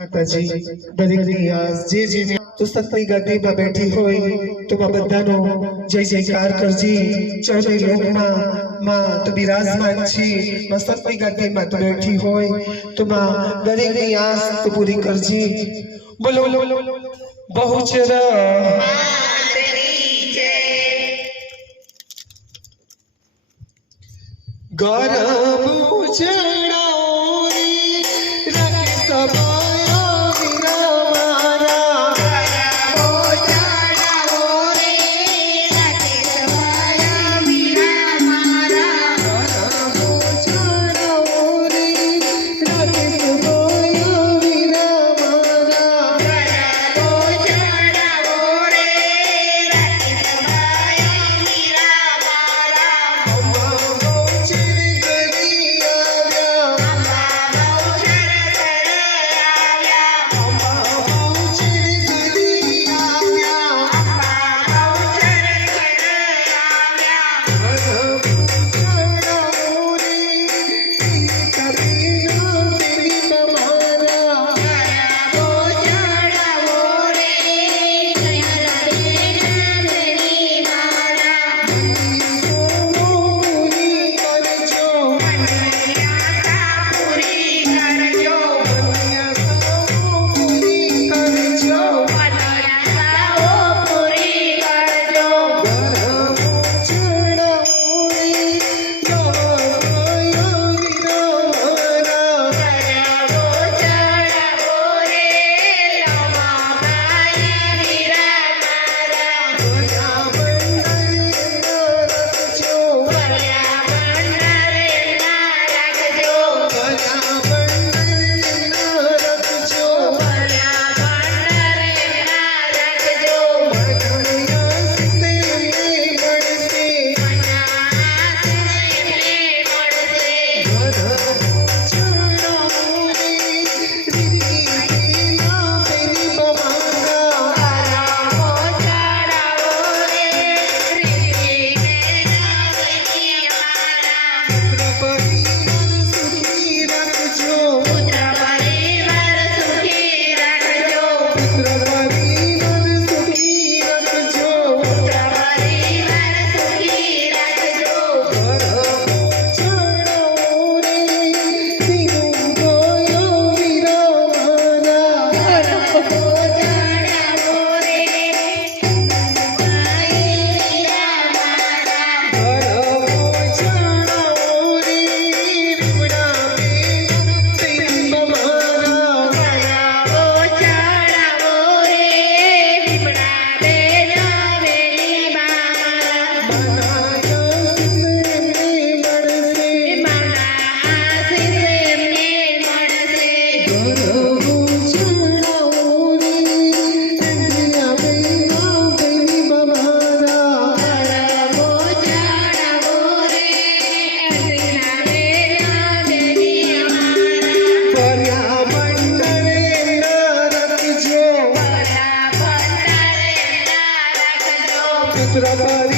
માતાજી દરેકની આસ જે જેને પુસ્તકની ગદ્દીમાં બેઠી હોય તો માં બધાનો જય જયકાર કરજી ચૌદે લોકમાં માં તું બિરાજમાન છી મસ્તકની ગદ્દીમાં તું બેઠી હોય તો માં દરેકની આસ તું પૂરી કરજી બોલો બહુચર ગરમ ચડાવી you. রাধা